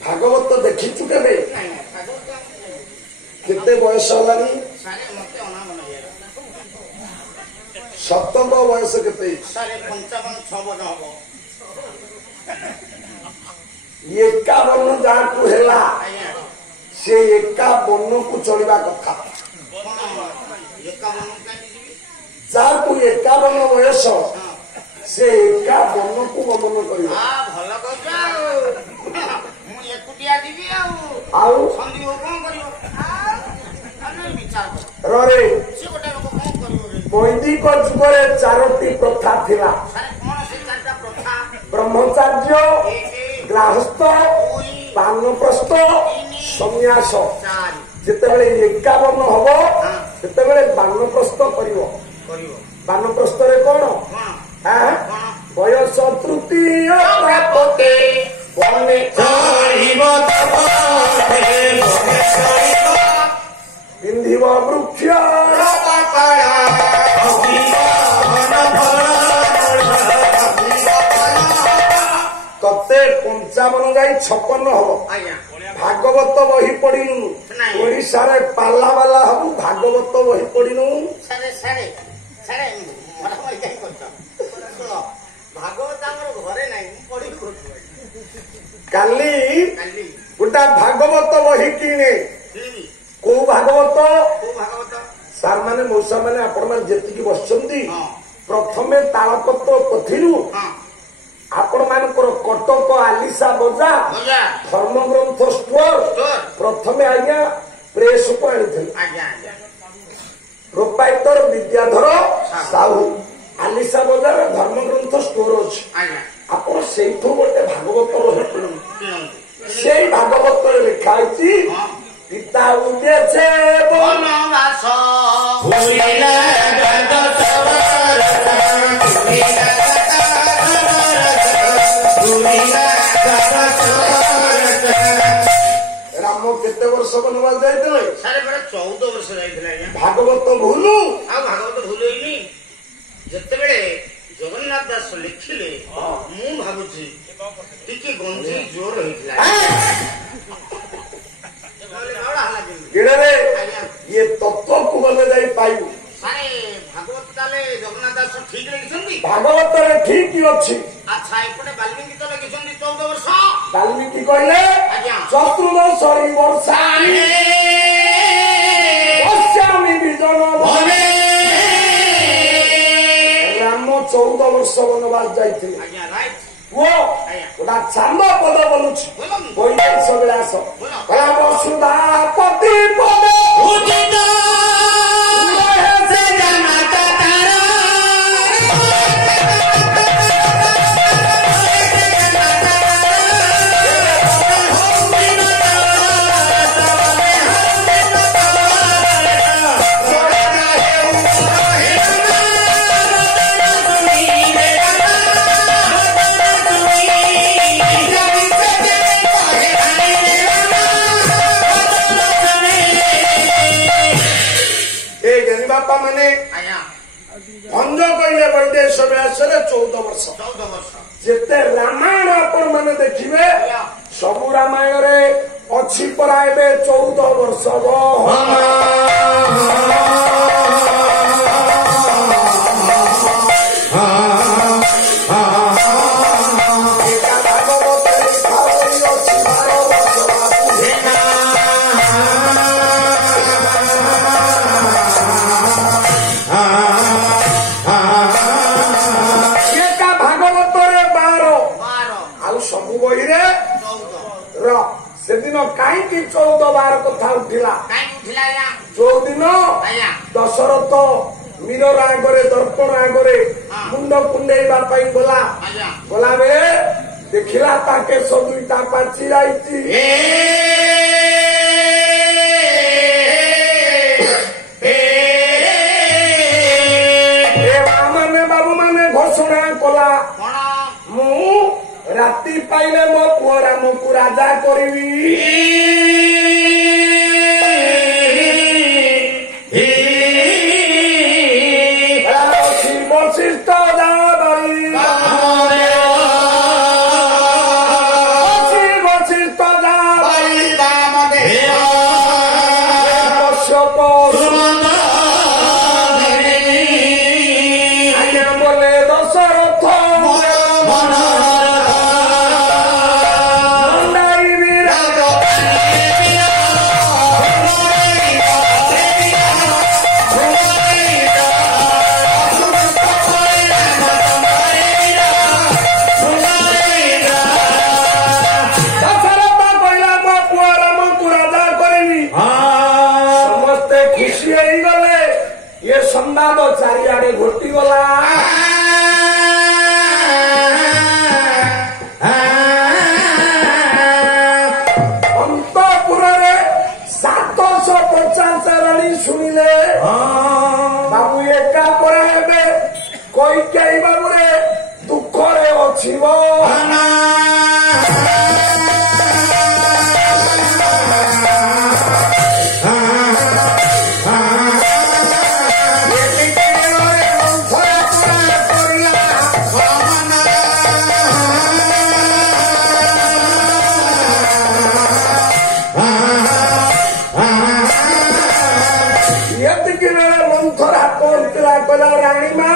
भागवत देखिचु केबे केते बयस हलानी सप्तम बयस केते 51 जहाँ को हेला से 51 को चलवा कथा जहाँ को 51 बयस से 51 को गमन कर वैदिक जुगरे 4टी प्रथा थिला ब्रह्मचार्य गृहस्थ बानप्रस्थ संन्यास जितेबले 51 हबो सेतेबले बानप्रस्थ करिवो बानप्रस्थ रे कोन बयस तृतीय प्राप्ते बने चढ़िब पिंधिब वृक्ष तते 55 गाई 56 हम भागवत बही पढ़िनु ओडिशा रे पाला वाला हम भागवत बही पढ़िनु काली गोटा भागवत बही किने को भागवत सार माने मौसा माने आपण माने जेतिकी बसचंदी प्रथमे तालपत्र पथिरु आपण मानकर कटक आलिसा बजार धर्मग्रंथ स्टोर प्रथमे आज्ञा प्रेस को आनी प्रोपाइटर विद्याधर साहू आलिसा बजार धर्मग्रंथ स्टोर अच्छे आपण से गोटे भागवत से भागवत लिखाई पिता उद्देश्य बनवास राम केते वर्ष बनवास जाइए 14 वर्ष जाइए भागवत भूलु भागवत भूल जिते जगन्नाथ दास लिखिले मु भावुची टिके गंजी जोर होइतला ये तत्व को गले जाई पाइबु सारे भागवत ताले जगन्नाथ दास ठीक लिखिसंती भागवत रे ठीक ही अछि अच्छा एपटे वाल्मीकि तो लिखिसंती 14 वर्ष वाल्मीकि कहले चतुर्दश वर्षाणि पश्यामि विजन भने राम 14 वर्ष वनवास जाइथिले आज्ञा राइट वो गोटा चांद पद बोलुछि वैदेश विलास राम सुधापति पद उदित से जनता तारा भंज कहले वैदेश व्यास 14 वर्ष जिते रामायण आपण मैंने देखिए सबु रामायण रे अच्छी पराइबे 14 वर्ष सेदिन कहीं 14 बार कथा उठिला जो दिन दशरथ मीरर आगरे दर्पण आगरे मुंड कुंडेवा गला गला बेले देखिला ताके सब दुईटा पाची जाइछि माने बाबू माने घोषणा कला राति पाइले मो पुओ राम को राजा करिवी वशिष्ठ वशिष्ठ ସମ୍ବାଦ ଚାରିଆଡେ ଘୋଟିଗଲା। ଅନ୍ତପୁରରେ 750 ରାଣୀ ଶୁଣିଲେ ବାବୁ ଏକା ପରେ ହେବେ। କୈକେୟୀ ବାବୁରେ ଦୁଃଖରେ ଅଛିବ। ଏତିକି ବେଳେ ମନ୍ଥରା ପହଞ୍ଚିଲା କହିଲା ରାଣୀମା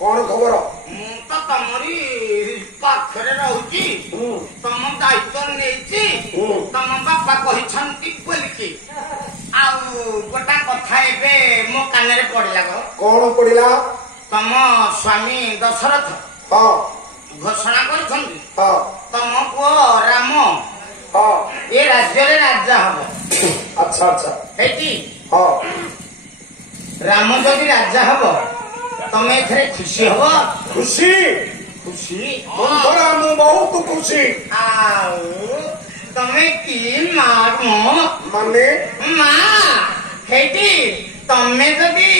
କଣ ଖବର? ମୁଁ ତ ତମରି ପାଖରେ ରହୁଛି, ତମ ଦାୟିତ୍ୱ ନେଇଛି, ତମ ବାପା କହିଛନ୍ତି ବୋଲିକି। ଆଉ ଗୋଟା କଥା ଏବେ ମୋ କାନରେ ପଡିଲା। କଣ ପଡିଲା? ତମ ସ୍ୱାମୀ ଦଶରଥ ଘୋଷଣା କରିଛନ୍ତି ତମ ପୁଅ ରାମ ଏ ରାଜ୍ୟରେ ରାଜା ହବ। ଆଚ୍ଛା ଆଚ୍ଛା ହେଇଛି। ରାମ ଯଦି ରାଜା ହବ ତମେ ଏଥିରେ ଖୁସି ହବ? ଖୁସି ଖୁସି ମୁଁ ବହୁତ ଖୁସି। ଆଉ ତମେ କି ମା? ମାନେ ମା ହେଇଟି ତମେ ଯଦି